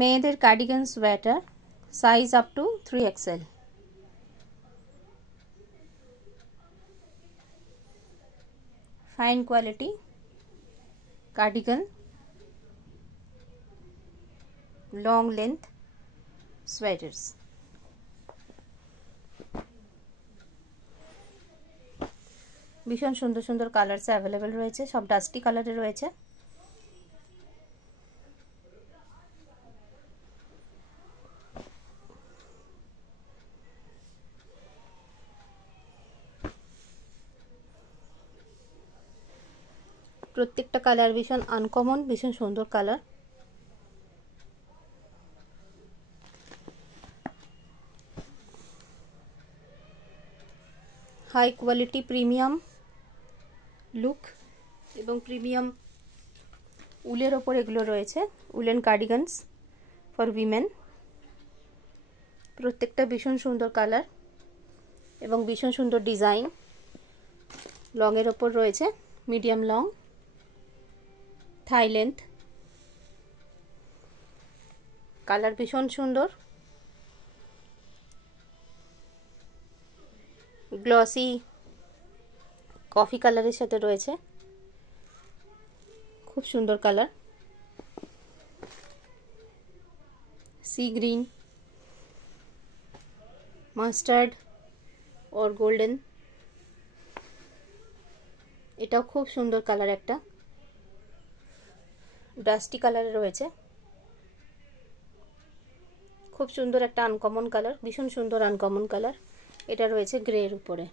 মেয়েদের cardigan sweater, size up to 3XL। Fine quality cardigan, long length sweaters. ভীষণ সুন্দর সুন্দর কালার্স অ্যাভেলেবেল রয়েছে, সব ডাস্টি কালারে রয়েছে। প্রত্যেকটা কালার ভীষণ আনকমন, ভীষণ সুন্দর colour. High quality premium look এবং প্রিমিয়াম উলের ওপর এগুলো রয়েছে। Woollen cardigans for women. প্রত্যেকটা ভীষণ সুন্দর কালার এবং ভীষণ সুন্দর ডিজাইন। লংয়ের ওপর রয়েছে, মিডিয়াম লং, থাই লেন্থ। কালার ভীষণ সুন্দর, গ্লসি কফি কালারের সাথে রয়েছে, খুব সুন্দর কালার। সি গ্রিন, মাস্টার্ড और গোল্ডেন, এটাও খুব সুন্দর কালার। একটা ডাস্টি কালারে রয়েছে, খুব সুন্দর একটা আনকমন কালার, ভীষণ সুন্দর আনকমন কালার। এটা রয়েছে গ্রে এর উপরে।